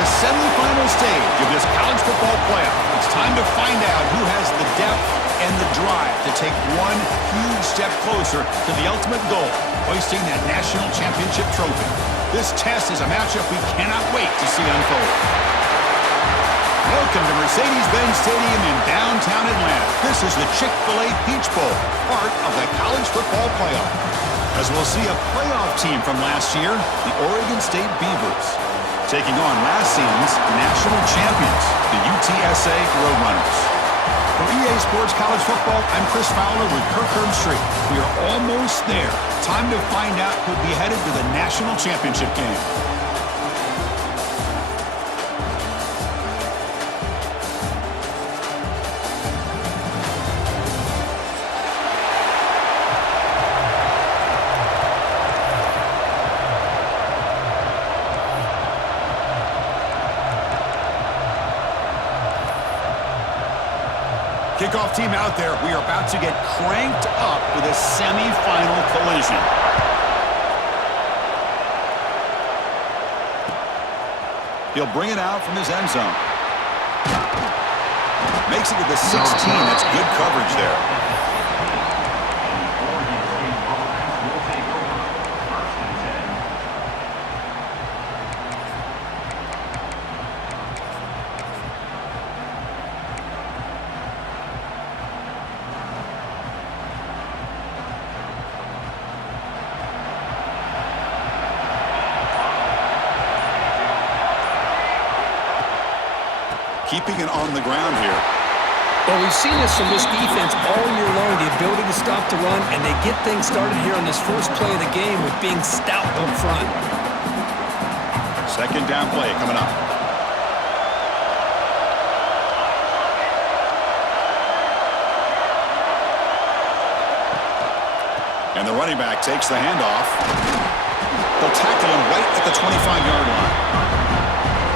the semifinal stage of this college football playoff. It's time to find out who has the depth and the drive to take one huge step closer to the ultimate goal, hoisting that national championship trophy. This test is a matchup we cannot wait to see unfold. Welcome to Mercedes-Benz Stadium in downtown Atlanta. This is the Chick-fil-A Peach Bowl, part of the college football playoff. As we'll see a playoff team from last year, the Oregon State Beavers, taking on last season's national champions, the UTSA Roadrunners. For EA Sports College Football, I'm Chris Fowler with Kirk Herbstreit. We are almost there. Time to find out who'll be headed to the national championship game. Kickoff team out there. We are about to get cranked up with a semifinal collision. He'll bring it out from his end zone. Makes it to the 16. That's good coverage there. Keeping it on the ground here. Well, we've seen this from this defense all year long, the ability to stop the run, and they get things started here on this first play of the game with being stout up front. Second down play coming up. And the running back takes the handoff. They'll tackle him right at the 25-yard line.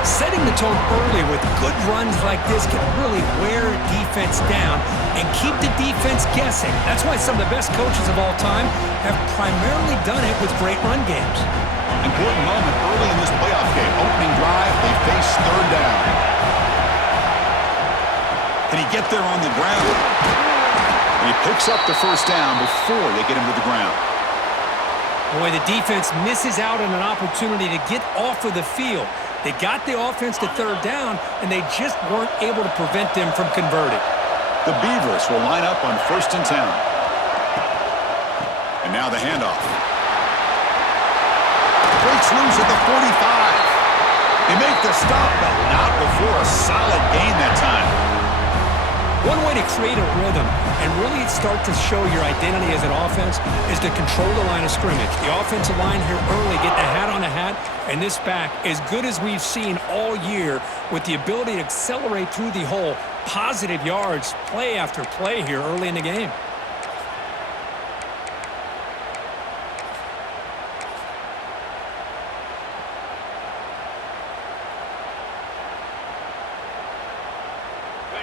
Setting the tone early with good runs like this can really wear defense down and keep the defense guessing. That's why some of the best coaches of all time have primarily done it with great run games. Important moment early in this playoff game. Opening drive, they face third down. Can he get there on the ground? And he picks up the first down before they get him to the ground. Boy, the defense misses out on an opportunity to get off of the field. They got the offense to third down, and they just weren't able to prevent them from converting. The Beavers will line up on 1st and 10. And now the handoff. Breaks loose at the 45. They make the stop, but not before a solid gain that time. One way to create a rhythm and really start to show your identity as an offense is to control the line of scrimmage. The offensive line here early, get the hat on the hat, and this back, as good as we've seen all year, with the ability to accelerate through the hole, positive yards, play after play here early in the game.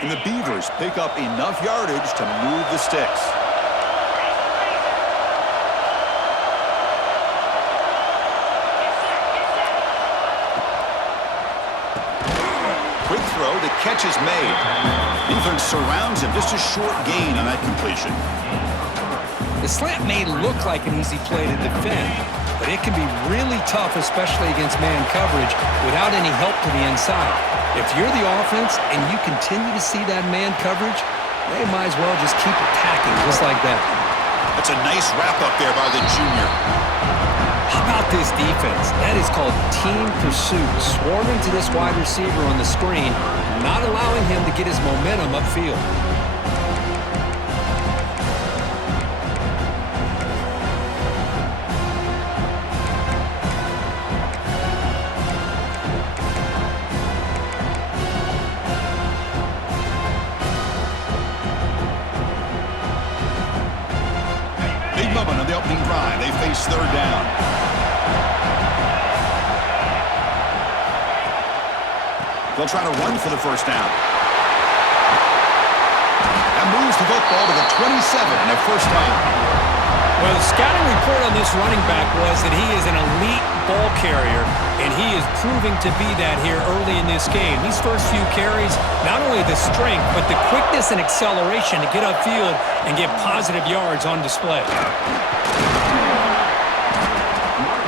And the Beavers pick up enough yardage to move the sticks. Quick throw, the catch is made. Defense surrounds him, just a short gain on that completion. The slant may look like an easy play to defend, but it can be really tough, especially against man coverage, without any help to the inside. If you're the offense and you continue to see that man coverage, they might as well just keep attacking just like that. That's a nice wrap-up there by the junior. How about this defense? That is called team pursuit. Swarming to this wide receiver on the screen, not allowing him to get his momentum upfield. Moment on the opening drive. They face third down. They'll try to run for the first down. That moves the football to the 27 and a first down. Well, the scouting report on this running back was that he is an elite ball carrier, and he is proving to be that here early in this game. These first few carries, not only the strength, but the quickness and acceleration to get upfield and get positive yards on display.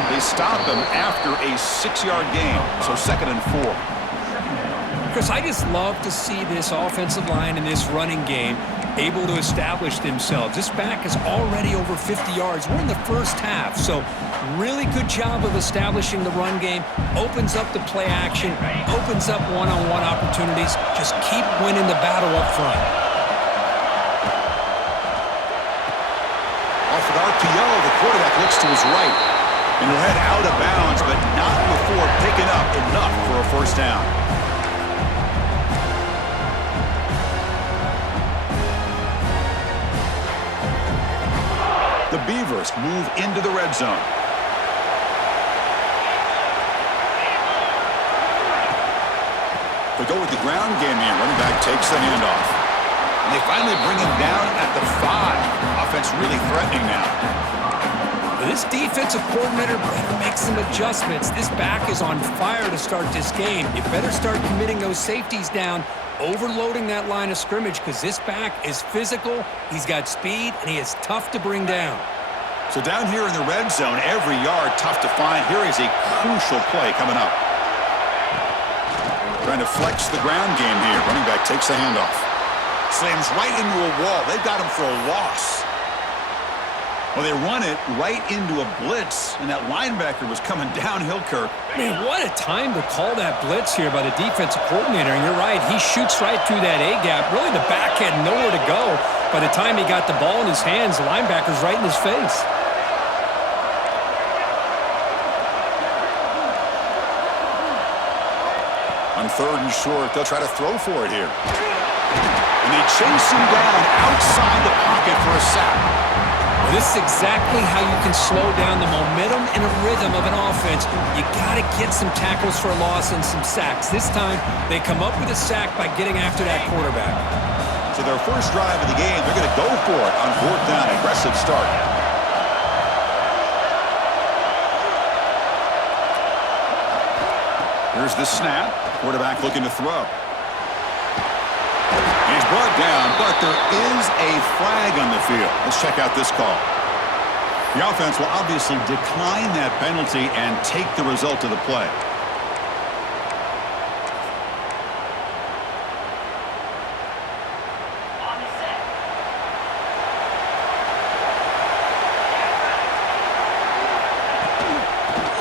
They stop him after a 6-yard gain, so 2nd and 4. Chris, I just love to see this offensive line in this running game able to establish themselves. This back is already over 50 yards. We're in the first half, so really good job of establishing the run game. Opens up the play action, opens up one-on-one opportunities. Just keep winning the battle up front. Off an RPO, the quarterback looks to his right. And he'll head out of bounds, but not before picking up enough for a first down. The Beavers move into the red zone. They go with the ground game here. Running back takes the handoff. And they finally bring him down at the 5. Offense really threatening now. This defensive coordinator better make some adjustments. This back is on fire to start this game. You better start committing those safeties down, overloading that line of scrimmage, because this back is physical, he's got speed, and he is tough to bring down. So down here in the red zone, every yard tough to find. Here is a crucial play coming up. Trying to flex the ground game here. Running back takes the handoff. Slams right into a wall. They've got him for a loss. Well, they run it right into a blitz, and that linebacker was coming downhill, Kirk. Man, what a time to call that blitz here by the defensive coordinator. And you're right, he shoots right through that A-gap. Really, the back had nowhere to go. By the time he got the ball in his hands, the linebacker's right in his face. On 3rd and short, they'll try to throw for it here. And they chase him down outside the pocket for a sack. This is exactly how you can slow down the momentum and a rhythm of an offense. You got to get some tackles for a loss and some sacks. This time, they come up with a sack by getting after that quarterback. So their first drive of the game, they're going to go for it on 4th down. Aggressive start. Here's the snap. Quarterback looking to throw. He's brought down, but there is a flag on the field. Let's check out this call. The offense will obviously decline that penalty and take the result of the play.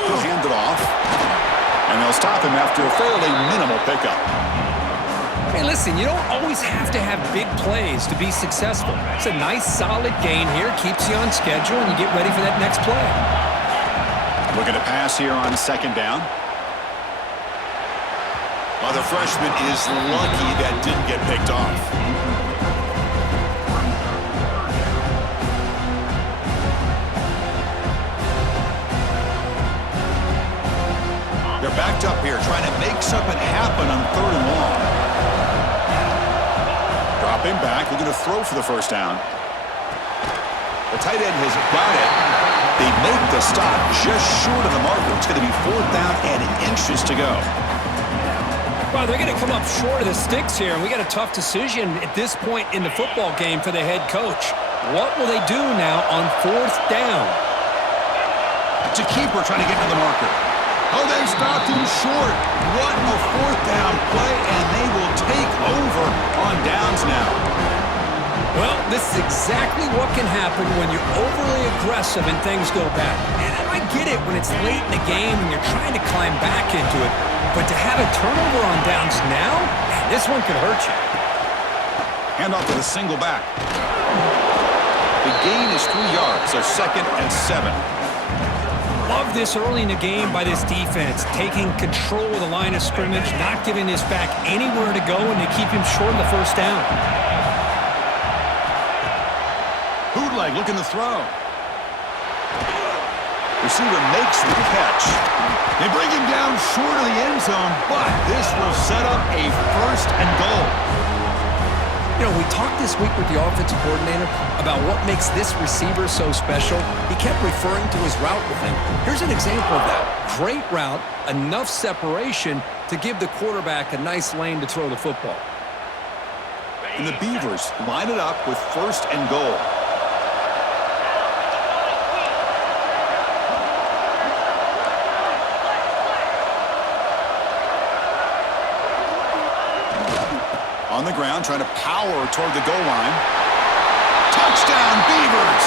He'll hand it off, and they'll stop him after a fairly minimal pickup. Hey, listen, you don't always have to have big plays to be successful. It's a nice, solid gain here. Keeps you on schedule, and you get ready for that next play. Looking to pass here on 2nd down. Well, the freshman is lucky that didn't get picked off. They're backed up here, trying to make something happen on 3rd and long. Drop him back, looking to throw for the first down. The tight end has got it. They make the stop just short of the marker. It's going to be 4th down and inches to go. Well, they're going to come up short of the sticks here, and we got a tough decision at this point in the football game for the head coach. What will they do now on 4th down? It's a keeper trying to get to the marker. Oh, they stopped him short. What a 4th down play, and they will take over on downs now. Well, this is exactly what can happen when you're overly aggressive and things go bad. And I get it when it's late in the game and you're trying to climb back into it. But to have a turnover on downs now, man, this one could hurt you. Hand off to the single back. The gain is 3 yards, so 2nd and 7. Love this early in the game by this defense, taking control of the line of scrimmage, not giving this back anywhere to go, and they keep him short of the first down. Bootleg looking to throw. Receiver makes the catch. They bring him down short of the end zone, but this will set up a 1st and goal. You know, we talked this week with the offensive coordinator about what makes this receiver so special. He kept referring to his route running. Here's an example of that. Great route, enough separation to give the quarterback a nice lane to throw the football. And the Beavers line it up with 1st and goal. On the ground, trying to power toward the goal line. Touchdown, Beavers!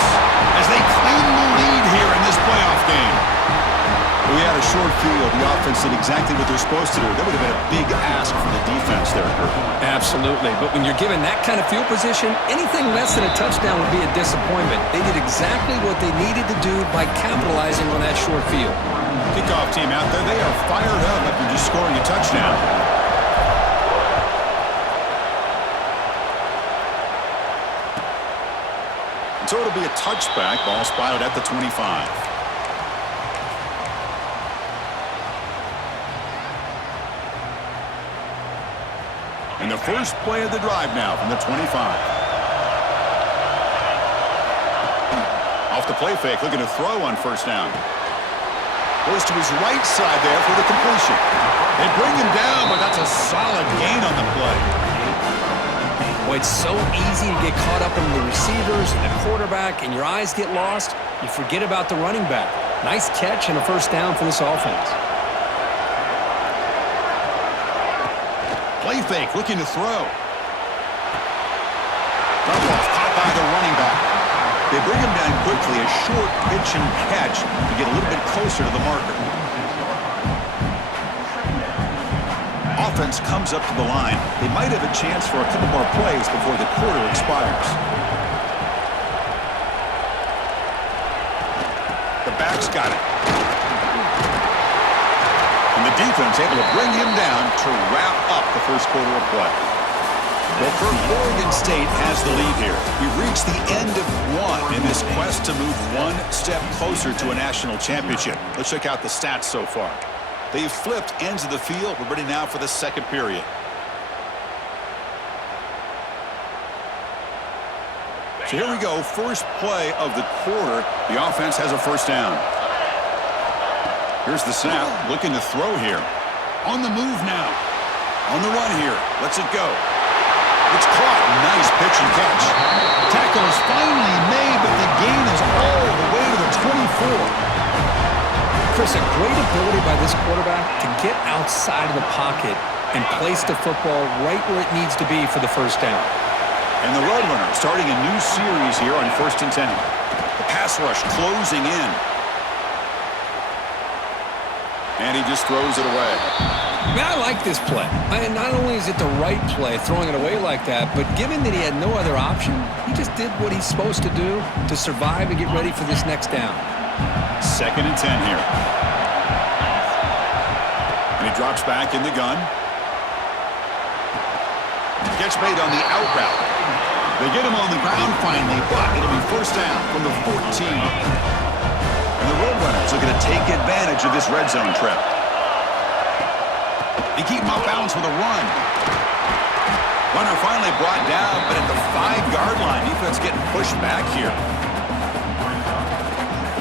As they claim the lead here in this playoff game. We had a short field. The offense did exactly what they're supposed to do. That would have been a big ask for the defense there, Kurt. Absolutely. But when you're given that kind of field position, anything less than a touchdown would be a disappointment. They did exactly what they needed to do by capitalizing on that short field. Kickoff team out there, they are fired up after just scoring a touchdown. So it'll be a touchback. Ball spotted at the 25. And the first play of the drive now from the 25. Off the play fake, looking to throw on 1st down. Goes to his right side there for the completion. They bring him down, but that's a solid gain on the play. Well, it's so easy to get caught up in the receivers and the quarterback, and your eyes get lost. You forget about the running back. Nice catch and a 1st down for this offense. Play fake, looking to throw. Drop off, caught by the running back. They bring him down quickly, a short pitch and catch to get a little bit closer to the marker. Offense comes up to the line. They might have a chance for a couple more plays before the quarter expires. The back's got it. And the defense able to bring him down to wrap up the first quarter of play. Well, Kurt, Oregon State has the lead here. We've reached the end of one in this quest to move one step closer to a national championship. Let's check out the stats so far. They've flipped ends of the field. We're ready now for the second period. So here we go. First play of the quarter. The offense has a 1st down. Here's the snap. Looking to throw here. On the move now. On the run here. Lets it go. It's caught. Nice pitch and catch. Tackle is finally made, but the gain is all the way to the 24. Chris, a great ability by this quarterback to get outside of the pocket and place the football right where it needs to be for the 1st down. And the Roadrunner starting a new series here on 1st and 10. The pass rush closing in. And he just throws it away. Man, I like this play. Not only is it the right play, throwing it away like that, but given that he had no other option, he just did what he's supposed to do to survive and get ready for this next down. 2nd and 10 here. And he drops back in the gun. Catch made on the out route. They get him on the ground finally, but it'll be 1st down from the 14. And the Roadrunners are going to take advantage of this red zone trap. They keep him off balance with a run. Runner finally brought down, but at the 5-yard line, defense getting pushed back here.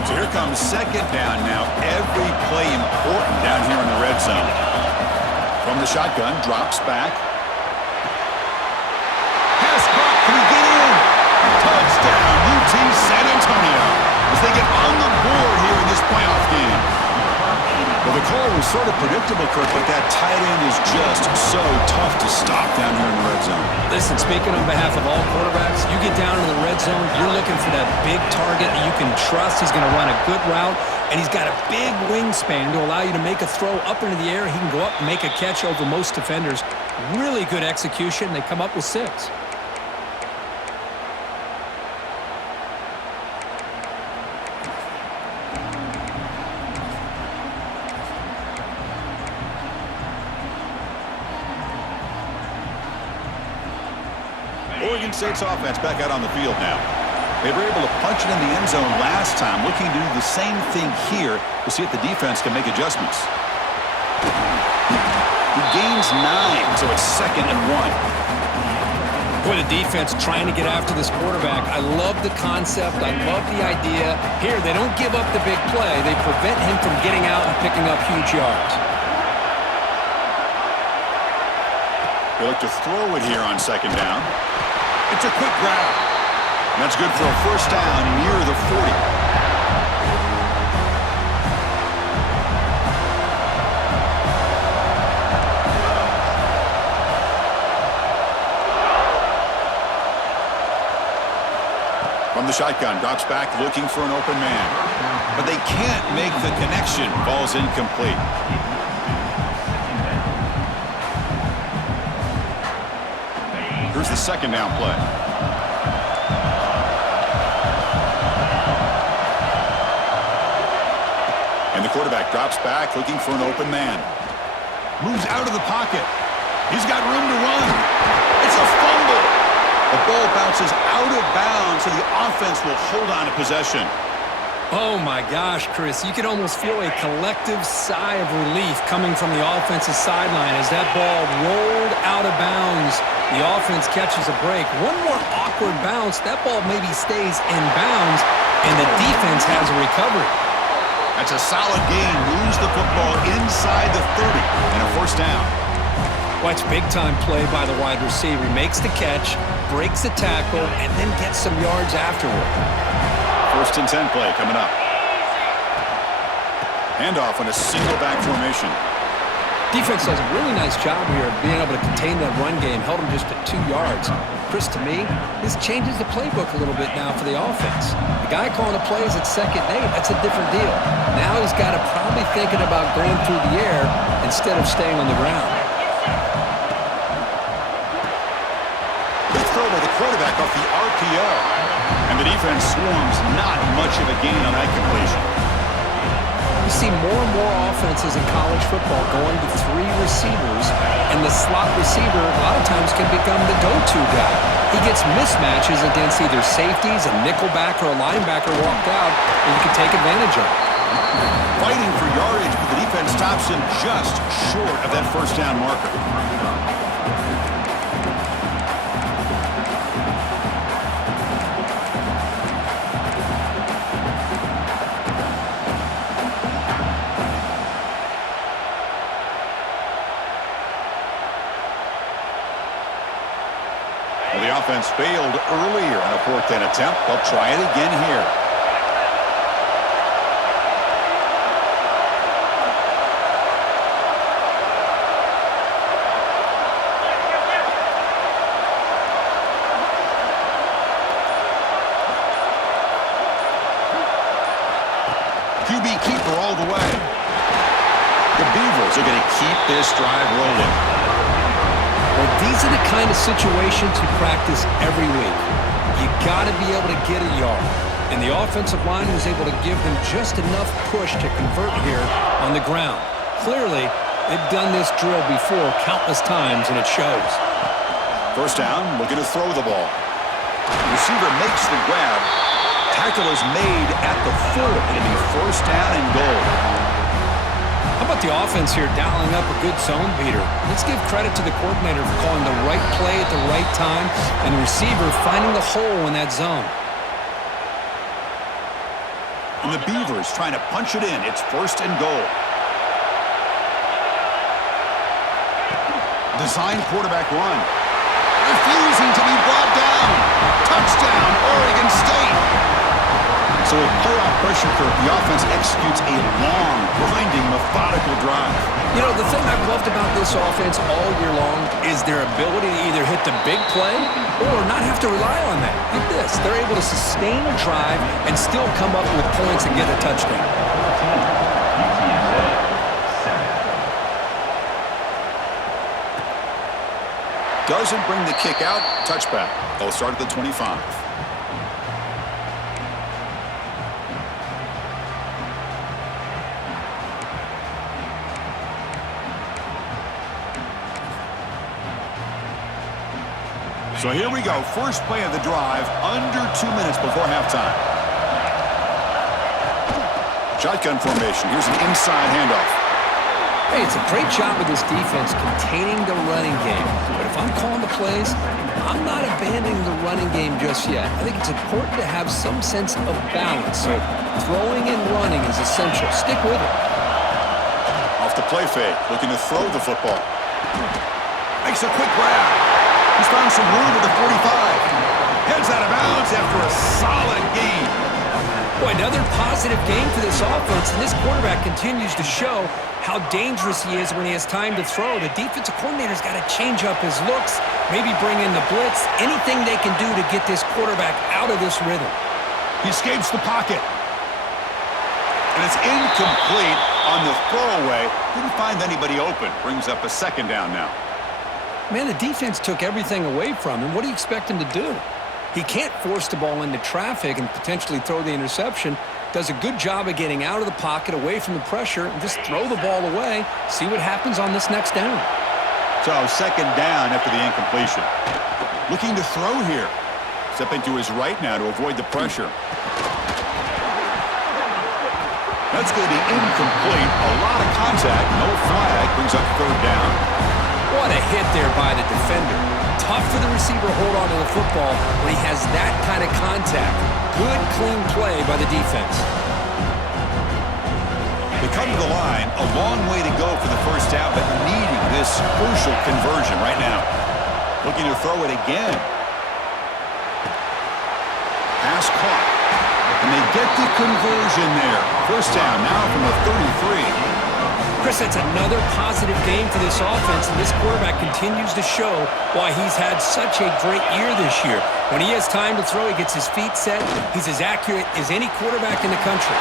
So here comes 2nd down now. Every play important down here in the red zone. From the shotgun, drops back. Pass caught. Can he get in? Touchdown, UT San Antonio. As they get on the board here in this playoff game. Well, the call was sort of predictable, Kirk, but that tight end is just so tough to stop down here in the red zone. Listen, speaking on behalf of all quarterbacks, you get down in the red zone, you're looking for that big target that you can trust. He's going to run a good route, and he's got a big wingspan to allow you to make a throw up into the air. He can go up and make a catch over most defenders. Really good execution. They come up with 6. Oregon State's offense back out on the field now. They were able to punch it in the end zone last time, looking to do the same thing here to see if the defense can make adjustments. He gains 9, so it's 2nd and 1. Boy, the defense trying to get after this quarterback. I love the concept. I love the idea. Here, they don't give up the big play. They prevent him from getting out and picking up huge yards. They look to throw it here on second down. It's a quick grab. That's good for a first down near the 40. From the shotgun, drops back looking for an open man. But they can't make the connection. Ball's incomplete. Here's the second down play. And the quarterback drops back looking for an open man. Moves out of the pocket. He's got room to run. It's a fumble. The ball bounces out of bounds, so the offense will hold on to possession. Oh, my gosh, Chris. You can almost feel a collective sigh of relief coming from the offensive sideline as that ball rolled out of bounds. The offense catches a break. One more awkward bounce. That ball maybe stays in bounds, and the defense has a recovery. That's a solid gain. Moves the football inside the 30 and a first down. Watch big-time play by the wide receiver. Makes the catch, breaks the tackle, and then gets some yards afterward. First and 10 play coming up. Handoff on a single back formation. Defense does a really nice job here of being able to contain that run game. Held him just at 2 yards. Chris, to me, this changes the playbook a little bit now for the offense. The guy calling the plays at 2nd and 8, that's a different deal. Now he's got to probably thinking about going through the air instead of staying on the ground. Throw by the quarterback off the RPO. And the defense swarms, not much of a gain on that completion. You see more and more offenses in college football going to 3 receivers, and the slot receiver a lot of times can become the go-to guy. He gets mismatches against either safeties, a nickelback, or a linebacker walked out, and you can take advantage of it. Fighting for yardage, but the defense stops him just short of that first down marker. The offense failed earlier on a 4th down attempt. They'll try it again here. QB keeper all the way. The Beavers are going to keep this drive rolling. Well, these are the kind of situations you practice every week. You got to be able to get a yard. And the offensive line was able to give them just enough push to convert here on the ground. Clearly, they've done this drill before countless times, and it shows. First down, looking to throw the ball. Receiver makes the grab. Tackle is made at the 4. It'll be first down and goal. How about the offense here dialing up a good zone beater? Let's give credit to the coordinator for calling the right play at the right time and the receiver finding the hole in that zone. And the Beavers trying to punch it in. It's first and goal. Design quarterback run. Refusing to be brought down. Touchdown, Oregon State. So with playoff pressure curve, the offense executes a long, grinding, methodical drive. You know, the thing I've loved about this offense all year long is their ability to either hit the big play or not have to rely on that. Like this, they're able to sustain a drive and still come up with points and get a touchdown. Doesn't bring the kick out. Touchback. They'll start at the 25. So here we go. First play of the drive, under 2 minutes before halftime. Shotgun formation. Here's an inside handoff. Hey, it's a great job of this defense containing the running game. But if I'm calling the plays, I'm not abandoning the running game just yet. I think it's important to have some sense of balance. So throwing and running is essential. Stick with it. Off the play fake, looking to throw the football. Makes a quick grab. He's found some room at the 45. Heads out of bounds after a solid gain. Boy, another positive game for this offense, and this quarterback continues to show how dangerous he is when he has time to throw. The defensive coordinator's got to change up his looks, maybe bring in the blitz, anything they can do to get this quarterback out of this rhythm. He escapes the pocket. And it's incomplete on the throwaway. Didn't find anybody open. Brings up a second down now. Man, the defense took everything away from him. What do you expect him to do? He can't force the ball into traffic and potentially throw the interception. Does a good job of getting out of the pocket, away from the pressure, and just throw the ball away. See what happens on this next down. So second down after the incompletion. Looking to throw here. Stepping to his right now to avoid the pressure. That's going to be incomplete. A lot of contact. No flag. Brings up third down. What a hit there by the defender. Tough for the receiver to hold on to the football when he has that kind of contact. Good, clean play by the defense. They come to the line. A long way to go for the first down, but needing this crucial conversion right now. Looking to throw it again. Pass caught. And they get the conversion there. First down now from the 33. Chris, that's another positive game for this offense, and this quarterback continues to show why he's had such a great year this year. When he has time to throw, he gets his feet set. He's as accurate as any quarterback in the country.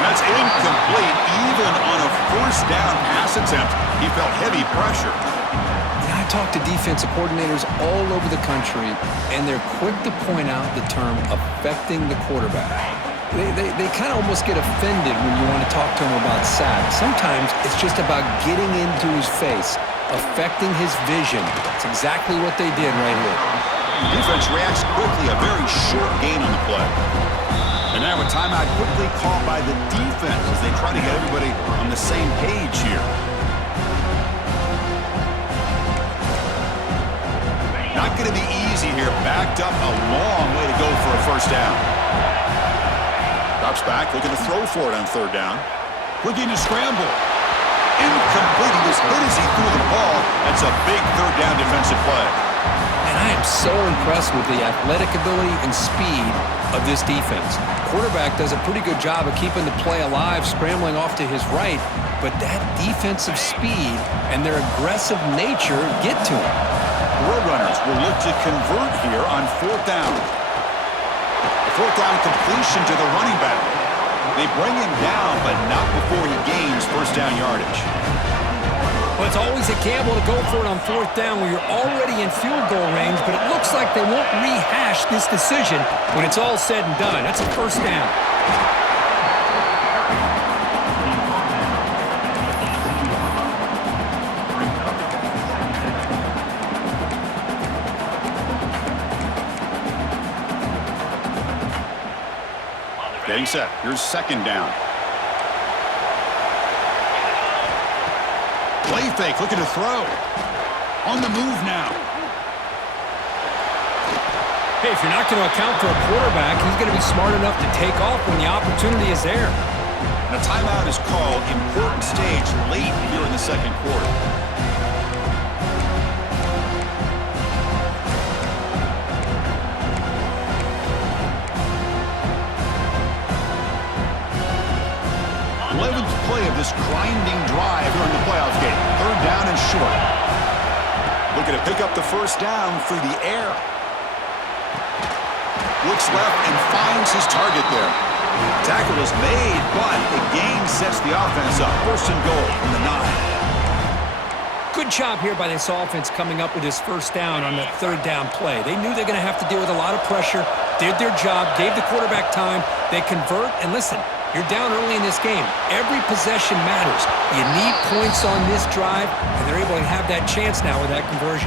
That's incomplete. Even on a first down pass attempt, he felt heavy pressure. I talk to defensive coordinators all over the country, and they're quick to point out the term affecting the quarterback. They kind of almost get offended when you want to talk to them about sacks. Sometimes it's just about getting into his face, affecting his vision. That's exactly what they did right here. Defense reacts quickly, a very short gain on the play. And now a timeout quickly called by the defense as they try to get everybody on the same page here. Not going to be easy here. Backed up a long way to go for a first down. Drops back, looking to throw for it on third down. Looking to scramble. Incomplete. He was hit as he threw the ball. That's a big third down defensive play. And I am so impressed with the athletic ability and speed of this defense. Quarterback does a pretty good job of keeping the play alive, scrambling off to his right, but that defensive speed and their aggressive nature get to him. The Roadrunners will look to convert here on fourth down. Fourth down completion to the running back. They bring him down, but not before he gains first down yardage. Well, it's always a gamble to go for it on fourth down when you're already in field goal range, but it looks like they won't rehash this decision when it's all said and done. That's a first down. Getting set. Here's second down. Play fake, looking to throw. On the move now. Hey, if you're not going to account for a quarterback, he's going to be smart enough to take off when the opportunity is there. And a timeout is called. Important stage late here in the second quarter. Play of this grinding drive here in the playoff game. Third down and short. Looking to pick up the first down through the air. Looks left and finds his target there. Tackle is made, but the gain sets the offense up. First and goal from the 9. Good job here by this offense coming up with this first down on the third down play. They knew they're going to have to deal with a lot of pressure, did their job, gave the quarterback time. They convert, and listen, you're down early in this game. Every possession matters. You need points on this drive, and they're able to have that chance now with that conversion.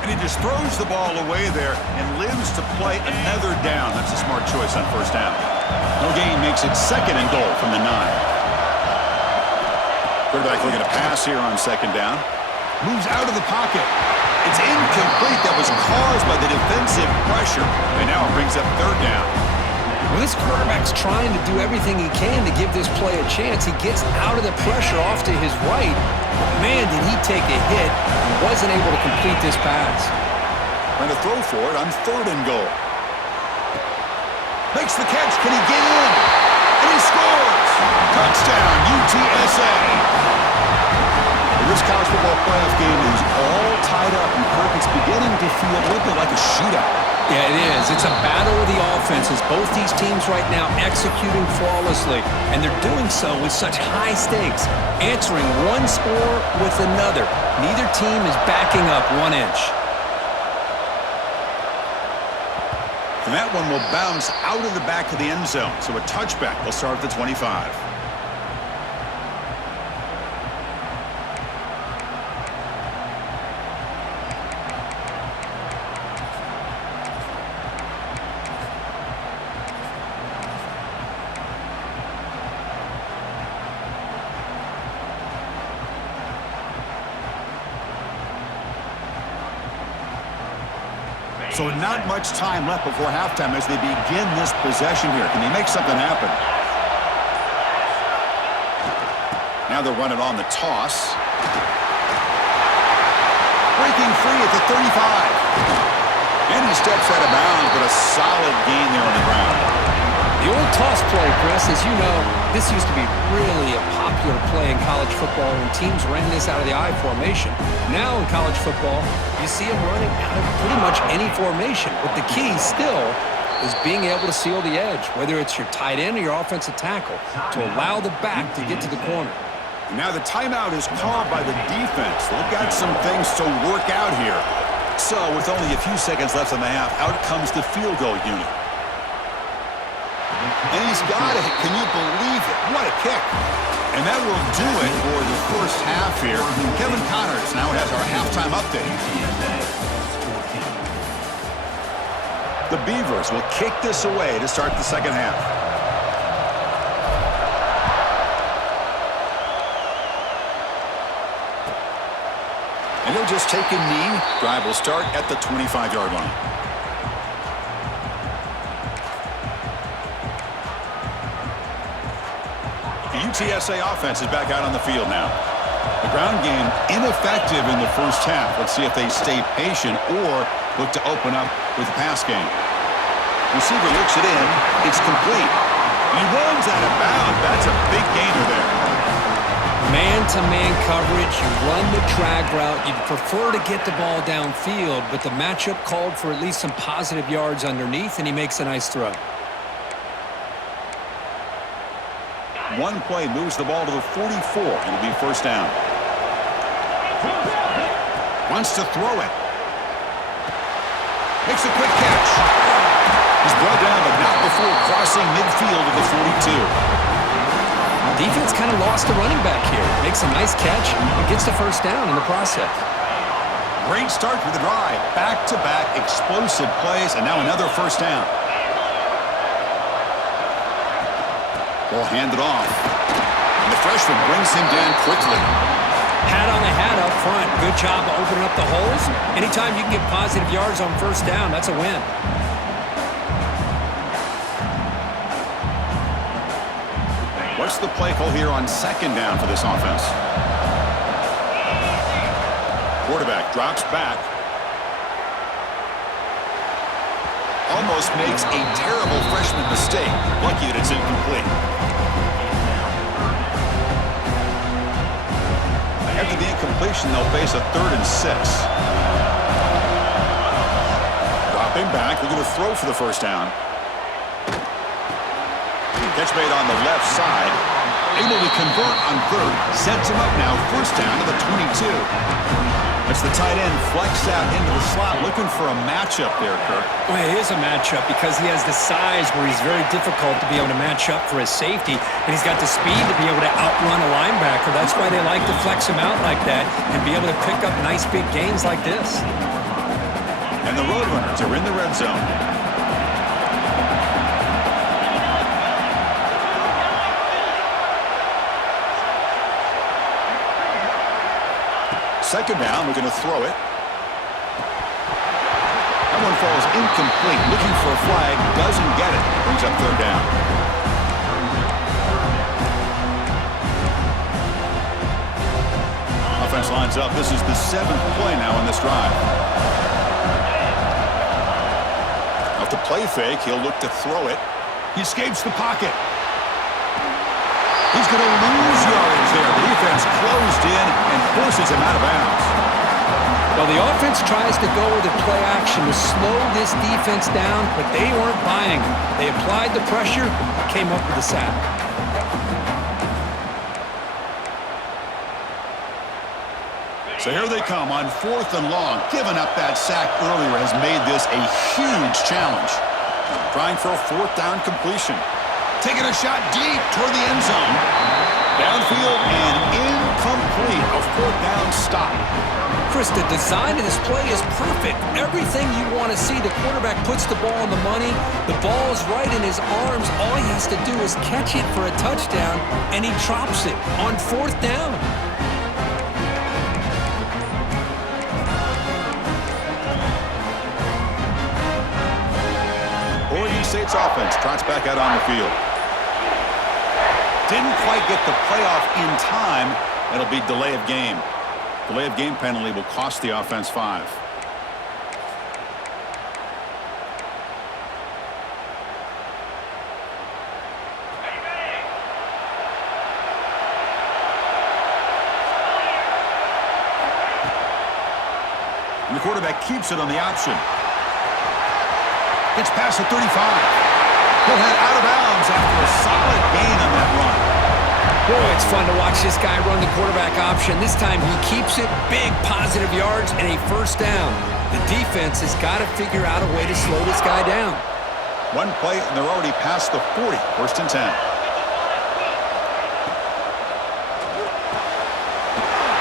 And he just throws the ball away there and lives to play another down. That's a smart choice on first down. No gain makes it second and goal from the 9. Quarterback looking to pass here on second down. Moves out of the pocket. It's incomplete. That was caused by the defensive pressure. And now it brings up third down. Well, this quarterback's trying to do everything he can to give this play a chance. He gets out of the pressure off to his right. Man, did he take a hit and wasn't able to complete this pass. Trying to throw for it on third and goal. Makes the catch. Can he get in? And he scores! Touchdown, UTSA! This college football playoff game is all tied up, and Kirk, it's beginning to feel a little bit like a shootout. Yeah, it is. It's a battle of the offenses. Both these teams right now executing flawlessly, and they're doing so with such high stakes, answering one score with another. Neither team is backing up 1 inch. And that one will bounce out of the back of the end zone, so a touchback will start at the 25. So not much time left before halftime as they begin this possession here. Can they make something happen? Now they're running on the toss. Breaking free at the 35. And he steps out of bounds, but a solid gain there on the ground. The old toss play, Chris, as you know, this used to be really a popular play in college football when teams ran this out of the I formation. Now in college football, you see them running out of pretty much any formation. But the key still is being able to seal the edge, whether it's your tight end or your offensive tackle, to allow the back to get to the corner. Now the timeout is called by the defense. They've got some things to work out here. So with only a few seconds left in the half, out comes the field goal unit. And he's got it. Can you believe it? What a kick. And that will do it for the first half here. Kevin Connors now has our halftime update. The Beavers will kick this away to start the second half. And he'll just take a knee. Drive will start at the 25-yard line. The UTSA offense is back out on the field now. The ground game ineffective in the first half. Let's see if they stay patient or look to open up with the pass game. Receiver looks it in. It's complete. He runs out of bounds. That's a big gainer there. Man-to-man coverage, you run the drag route. You'd prefer to get the ball downfield, but the matchup called for at least some positive yards underneath, and he makes a nice throw. One play moves the ball to the 44. It'll be first down. Wants to throw it. Makes a quick catch. He's brought down, but not before crossing midfield to the 42. Defense kind of lost the running back here. Makes a nice catch and gets the first down in the process. Great start for the drive. Back-to-back explosive plays, and now another first down. Ball handed off. And the freshman brings him down quickly. Hat on a hat up front. Good job of opening up the holes. Anytime you can get positive yards on first down, that's a win. What's the play call here on second down for this offense? Quarterback drops back. Almost makes a terrible freshman mistake. Lucky that it's incomplete. After the incompletion, they'll face a 3rd and 6. Dropping back, looking to throw for the first down. Catch made on the left side. Able to convert on 3rd. Sets him up now, first down to the 22. That's the tight end flex out into the slot, looking for a matchup there, Kirk. Well, it is a matchup because he has the size where he's very difficult to be able to match up for his safety, and he's got the speed to be able to outrun a linebacker. That's why they like to flex him out like that and be able to pick up nice big gains like this. And the Roadrunners are in the red zone. Second down, we're going to throw it. That one falls incomplete. Looking for a flag, doesn't get it. Brings up third down. Offense lines up. This is the 7th play now in this drive. Off the play fake, he'll look to throw it. He escapes the pocket. He's going to lose yardage there. The defense closed in and forces him out of bounds. Well, the offense tries to go with a play action to slow this defense down, but they weren't buying it. They applied the pressure, came up with a sack. So here they come on 4th and long. Giving up that sack earlier has made this a huge challenge. Trying for a 4th down completion. Taking a shot deep toward the end zone. Downfield and incomplete. A 4th down stop. Chris, the design of this play is perfect. Everything you want to see. The quarterback puts the ball on the money. The ball is right in his arms. All he has to do is catch it for a touchdown, and he drops it on 4th down. Oregon State's offense trots back out on the field. Didn't quite get the playoff in time. It'll be delay of game. Delay of game penalty will cost the offense 5. And the quarterback keeps it on the option. Gets past the 35. He'll head out of bounds after a solid gain on that run. Boy, it's fun to watch this guy run the quarterback option. This time he keeps it, big positive yards, and a 1st down. The defense has got to figure out a way to slow this guy down. One play, and they're already past the 40. 1st and 10.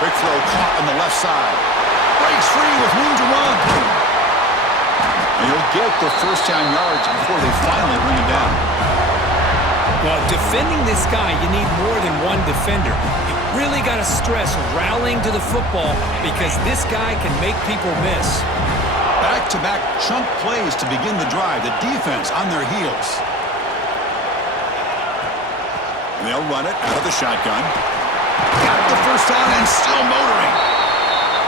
Big throw caught on the left side. Breaks free with room to run. And he'll get the 1st down yards before they finally bring him down. Well, defending this guy, you need more than one defender. You really got to stress rallying to the football because this guy can make people miss. Back-to-back chunk plays to begin the drive. The defense on their heels. And they'll run it out of the shotgun. Got the 1st down and still motoring.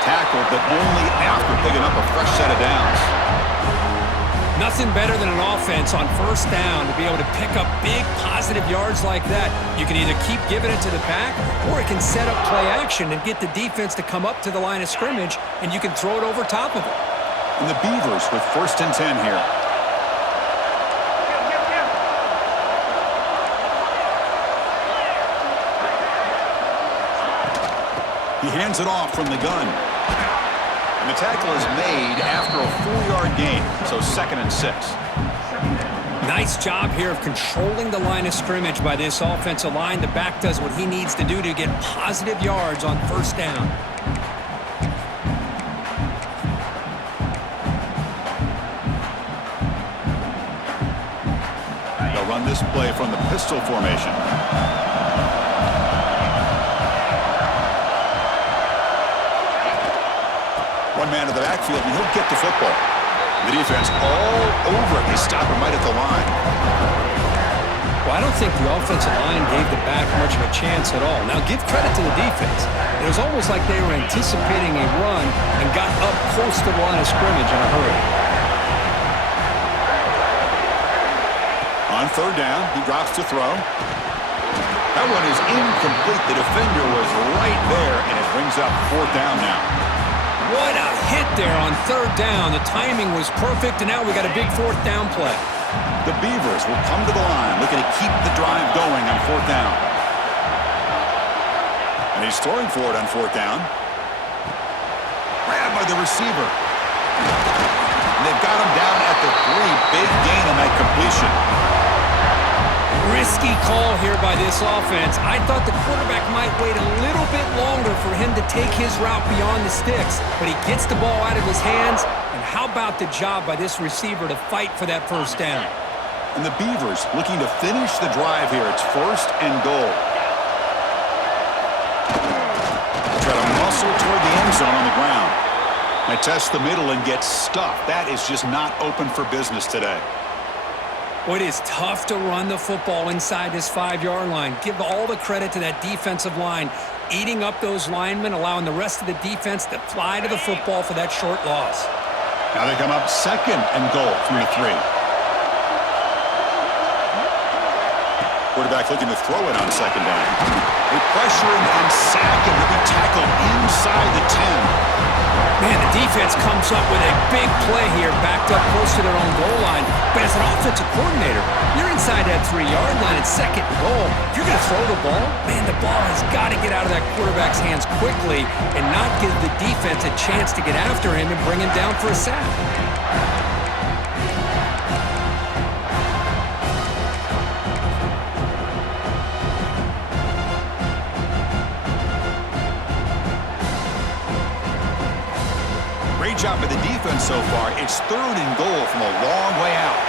Tackled, but only after picking up a fresh set of downs. Nothing better than an offense on 1st down to be able to pick up big positive yards like that. You can either keep giving it to the back, or it can set up play action and get the defense to come up to the line of scrimmage, and you can throw it over top of it. And the Beavers with 1st and 10 here. He hands it off from the gun. And the tackle is made after a 4-yard gain, so 2nd and 6. Nice job here of controlling the line of scrimmage by this offensive line. The back does what he needs to do to get positive yards on 1st down. They'll run this play from the pistol formation. One man to the backfield, and he'll get the football. The defense all over it. They stop him right at the line. Well, I don't think the offensive line gave the back much of a chance at all. Now, give credit to the defense. It was almost like they were anticipating a run and got up close to the line of scrimmage in a hurry. On 3rd down, he drops to throw. That one is incomplete. The defender was right there, and it brings up 4th down now. What a hit there on 3rd down. The timing was perfect, and now we got a big 4th down play. The Beavers will come to the line, looking to keep the drive going on 4th down. And he's throwing for it on 4th down. Grabbed by the receiver. And they've got him down at the 3. Big gain on that completion. Risky call here by this offense. I thought the quarterback might wait a little bit longer for him to take his route beyond the sticks, but he gets the ball out of his hands, and how about the job by this receiver to fight for that 1st down? And the Beavers looking to finish the drive here. It's 1st and goal. Try to muscle toward the end zone And tests the middle and gets stuffed. That is just not open for business today. Well, it is tough to run the football inside this 5-yard line. Give all the credit to that defensive line, eating up those linemen, allowing the rest of the defense to fly to the football for that short loss. Now they come up 2nd and goal from the 3. Quarterback looking to throw it on 2nd down. They pressure him and sack him. He'll be tackled inside the 10. Man, the defense comes up with a big play here, backed up close to their own goal line. But as an offensive coordinator, you're inside that 3-yard line at 2nd and goal. If you're going to throw the ball, man, the ball has got to get out of that quarterback's hands quickly and not give the defense a chance to get after him and bring him down for a sack. Great job by the defense so far. It's 3rd and goal from a long way out.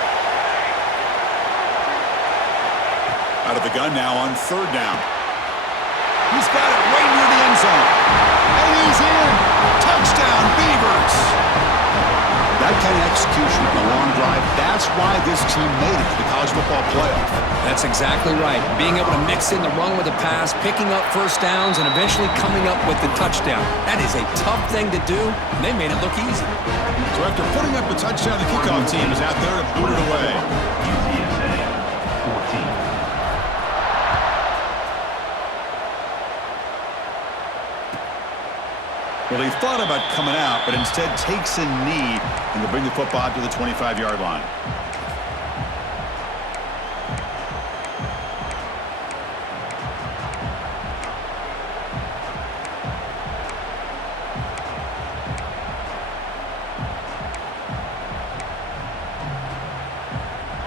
Out of the gun now on 3rd down. He's got it right near the end zone. And he's in. Touchdown, Beavers. That kind of execution on a long drive, that's why this team made it to the college football playoff. That's exactly right. Being able to mix in the run with the pass, picking up first downs, and eventually coming up with the touchdown. That is a tough thing to do, and they made it look easy. So after putting up a touchdown, the kickoff team is out there to boot it away. UTSA 14. Well, he thought about coming out, but instead takes a knee and to bring the football out to the 25-yard line.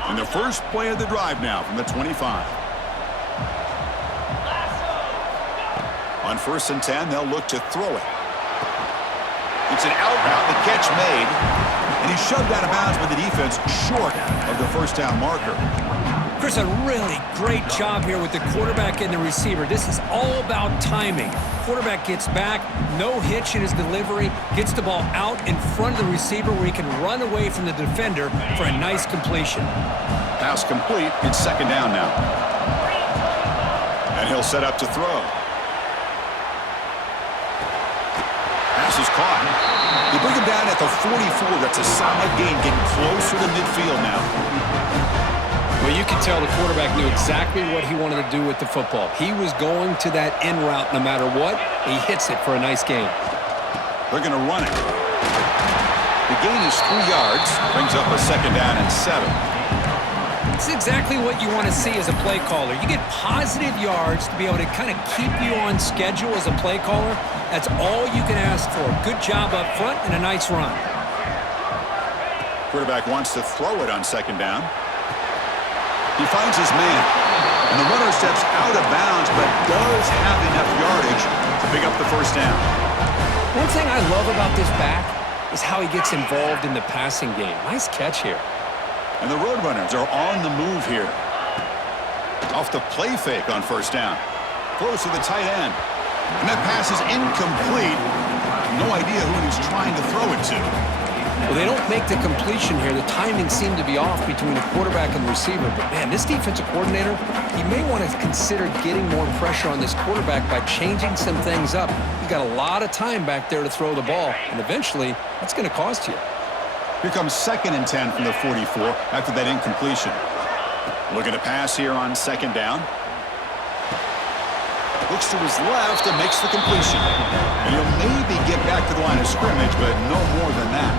And the first play of the drive now from the 25. On 1st and 10, they'll look to throw it. It's an out route, the catch made, and he's shoved out of bounds by the defense short of the first down marker. Chris, a really great job here with the quarterback and the receiver. This is all about timing. Quarterback gets back, no hitch in his delivery, gets the ball out in front of the receiver where he can run away from the defender for a nice completion. Pass complete. It's 2nd down now. And he'll set up to throw. Pass is caught. They bring him down at the 44. That's a solid gain, getting closer to midfield now. Well, you can tell the quarterback knew exactly what he wanted to do with the football. He was going to that in route no matter what. He hits it for a nice gain. They're going to run it. The gain is 3 yards. Brings up a 2nd down and 7. It's exactly what you want to see as a play caller. You get positive yards to be able to kind of keep you on schedule as a play caller. That's all you can ask for. Good job up front and a nice run. Quarterback wants to throw it on 2nd down. He finds his man, and the runner steps out of bounds, but does have enough yardage to pick up the first down. One thing I love about this back is how he gets involved in the passing game. Nice catch here. And the Roadrunners are on the move here. Off the play fake on 1st down. Close to the tight end. And that pass is incomplete. No idea who he's trying to throw it to. Well, they don't make the completion here. The timing seemed to be off between the quarterback and the receiver. But, man, this defensive coordinator, he may want to consider getting more pressure on this quarterback by changing some things up. He's got a lot of time back there to throw the ball, and eventually that's going to cost you. Here comes 2nd and 10 from the 44 after that incompletion. Looking to pass here on 2nd down. Looks to his left and makes the completion. And he'll maybe get back to the line of scrimmage, but no more than that.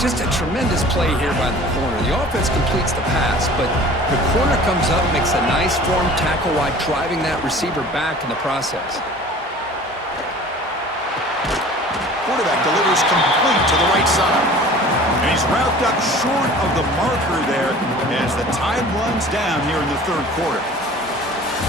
Just a tremendous play here by the corner. The offense completes the pass, but the corner comes up, makes a nice form tackle while driving that receiver back in the process. Quarterback delivers complete to the right side. And he's wrapped up short of the marker there as the time runs down here in the 3rd quarter.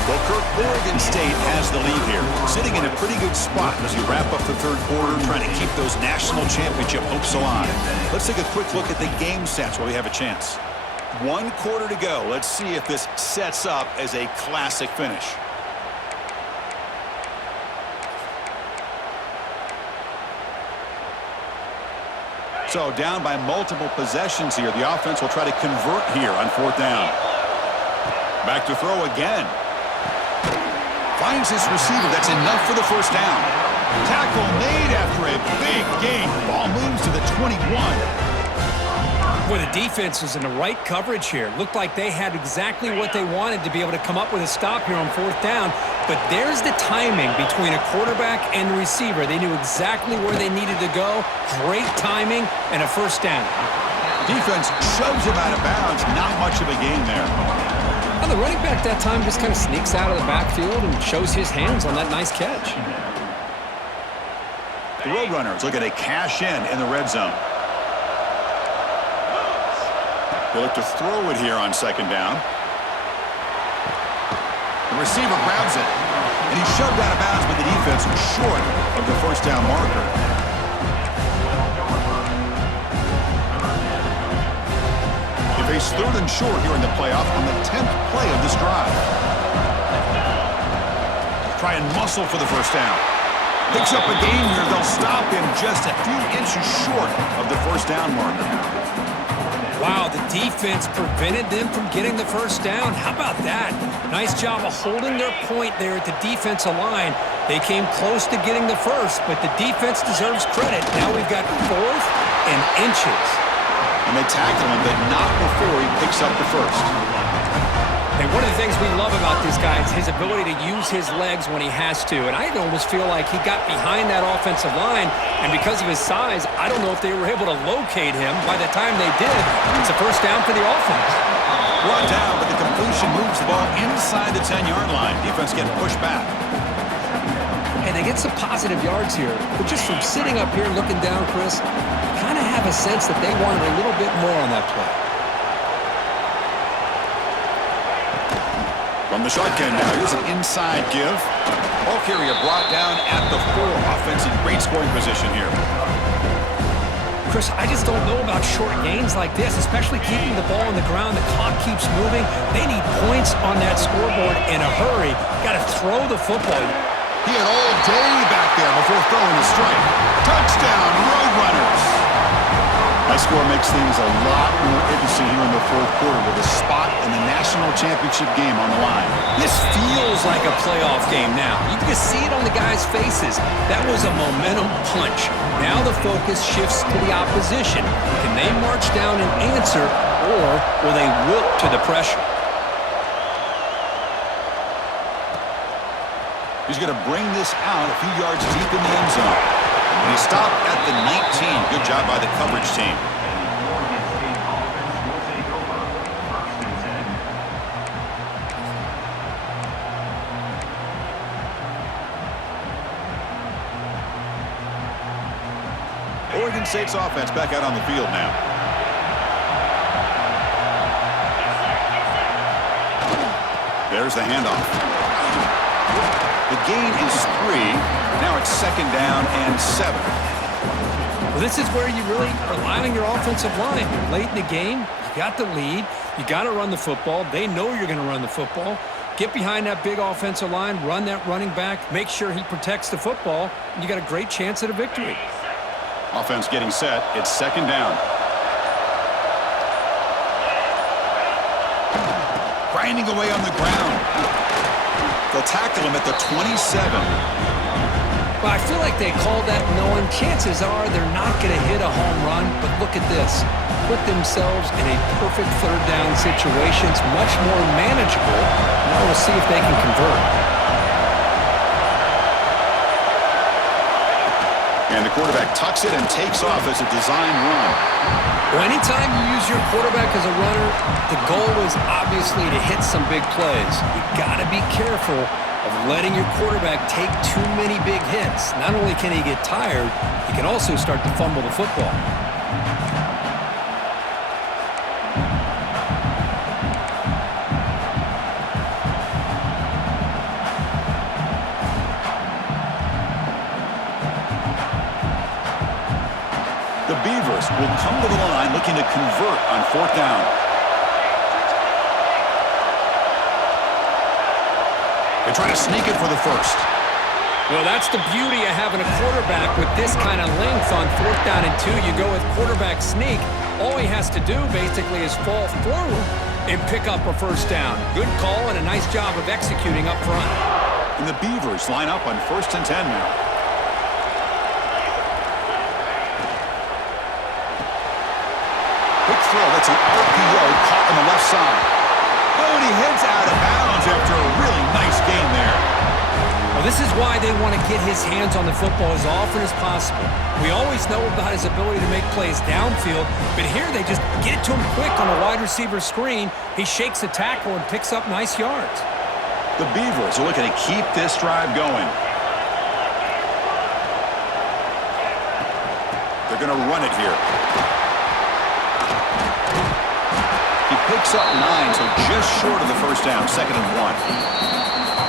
Well, Kirk, Oregon State has the lead here, sitting in a pretty good spot as we wrap up the 3rd quarter, trying to keep those national championship hopes alive. Let's take a quick look at the game stats while we have a chance. 1 quarter to go. Let's see if this sets up as a classic finish. So down by multiple possessions here. The offense will try to convert here on 4th down. Back to throw again. Finds his receiver. That's enough for the 1st down. Tackle made after a big gain. Ball moves to the 21. Well, the defense was in the right coverage here. Looked like they had exactly what they wanted to be able to come up with a stop here on 4th down. But there's the timing between a quarterback and the receiver. They knew exactly where they needed to go. Great timing and a 1st down. Defense shoves him out of bounds. Not much of a gain there. Well, the running back that time just kind of sneaks out of the backfield and shows his hands on that nice catch. The Roadrunners looking to cash in the red zone. They look to throw it here on 2nd down. The receiver grabs it, and he's shoved out of bounds by the defense short of the 1st down marker. They face 3rd and short here in the playoff on the 10th play of this drive. Try and muscle for the 1st down. Picks up a gain here. They'll stop him just a few inches short of the 1st down marker. Wow, the defense prevented them from getting the 1st down. How about that? Nice job of holding their point there at the defensive line. They came close to getting the 1st, but the defense deserves credit. Now we've got 4th and inches. And they tackle him, but not before he picks up the 1st. And one of the things we love about this guy is his ability to use his legs when he has to. And I almost feel like he got behind that offensive line, and because of his size, I don't know if they were able to locate him. By the time they did, it's a 1st down for the offense. Brought down, but the completion moves the ball inside the 10-yard line. Defense getting pushed back. And they get some positive yards here. But just from sitting up here looking down, Chris, you kind of have a sense that they wanted a little bit more on that play. From the shotgun now, here's an inside give. Ball carrier brought down at the 4. Offense in great scoring position here. Chris, I just don't know about short gains like this, especially keeping the ball on the ground. The clock keeps moving. They need points on that scoreboard in a hurry. Got to throw the football. He had all day back there before throwing the strike. Touchdown, Roadrunners. That score makes things a lot more interesting here in the 4th quarter with a spot in the national championship game on the line. This feels like a playoff game now. You can see it on the guys' faces. That was a momentum punch. Now the focus shifts to the opposition. Can they march down and answer, or will they wilt to the pressure? He's going to bring this out a few yards deep in the end zone. And he stopped at the 19. Good job by the coverage team. Oregon State's offense back out on the field now. There's the handoff. The gain is 3. Now it's 2nd down and 7. Well, this is where you really rely on your offensive line. You're late in the game. You got the lead. You got to run the football. They know you're going to run the football. Get behind that big offensive line. Run that running back. Make sure he protects the football. And you got a great chance at a victory. Offense getting set. It's 2nd down. Grinding away on the ground. They'll tackle him at the 27. Well, I feel like they called that knowing chances are they're not going to hit a home run. But look at this. Put themselves in a perfect 3rd down situation. It's much more manageable. Now we'll see if they can convert. And the quarterback tucks it and takes off as a design run. Well, anytime you use your quarterback as a runner, the goal is obviously to hit some big plays. You got to be careful of letting your quarterback take too many big hits. Not only can he get tired, he can also start to fumble the football. The Beavers will come to the line looking to convert on 4th down. They try to sneak it for the 1st. Well, that's the beauty of having a quarterback with this kind of length on 4th down and 2. You go with quarterback sneak. All he has to do basically is fall forward and pick up a first down. Good call and a nice job of executing up front. And the Beavers line up on 1st and 10 now. Quick throw. That's an RPO caught on the left side. Oh, and he heads out of bounds after a really nice game there. Well, this is why they want to get his hands on the football as often as possible. We always know about his ability to make plays downfield, but here they just get it to him quick on a wide receiver screen. He shakes the tackle and picks up nice yards. The Beavers are looking to keep this drive going. They're going to run it here. He picks up 9, so just short of the first down, 2nd and 1.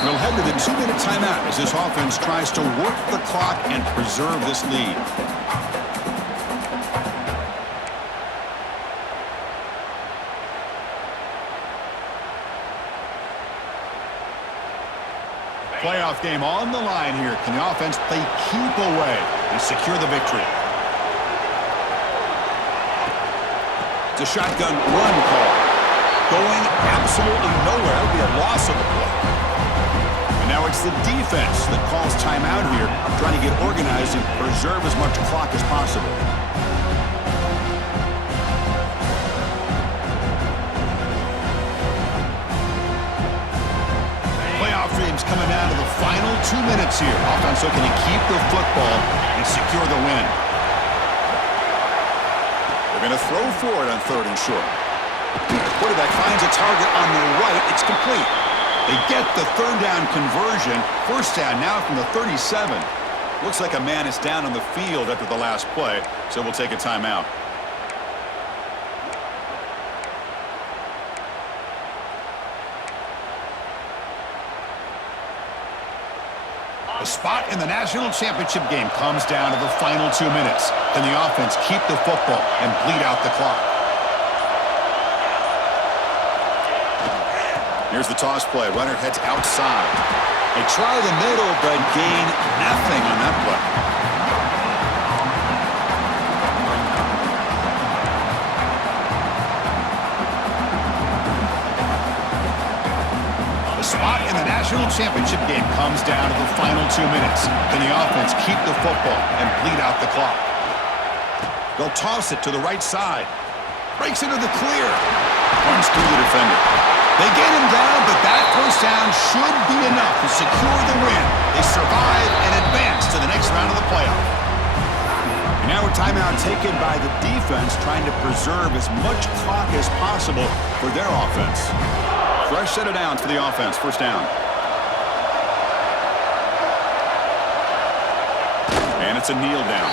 We'll head to the 2-minute timeout as this offense tries to work the clock and preserve this lead. Playoff game on the line here. Can the offense play keep away and secure the victory? It's a shotgun run call. Going absolutely nowhere. It'll be a loss of the play. And now it's the defense that calls timeout here, trying to get organized and preserve as much clock as possible. Playoff dreams coming down to the final 2 minutes here. Offense looking to keep the football and secure the win. They're going to throw for it on 3rd and short. Quarterback finds a target on the right. It's complete. They get the 3rd down conversion. First down now from the 37. Looks like a man is down on the field after the last play, so we'll take a timeout. The spot in the national championship game comes down to the final 2 minutes. Can the offense keep the football and bleed out the clock? Here's the toss play. Runner heads outside. They try the middle, but gain nothing on that play. The spot in the national championship game comes down to the final 2 minutes. Can the offense keep the football and bleed out the clock? They'll toss it to the right side. Breaks into the clear. Runs through the defender. They get him down, but that first down should be enough to secure the win. They survive and advance to the next round of the playoff. And now a timeout taken by the defense, trying to preserve as much clock as possible for their offense. Fresh set of downs for the offense. First down. And it's a kneel down.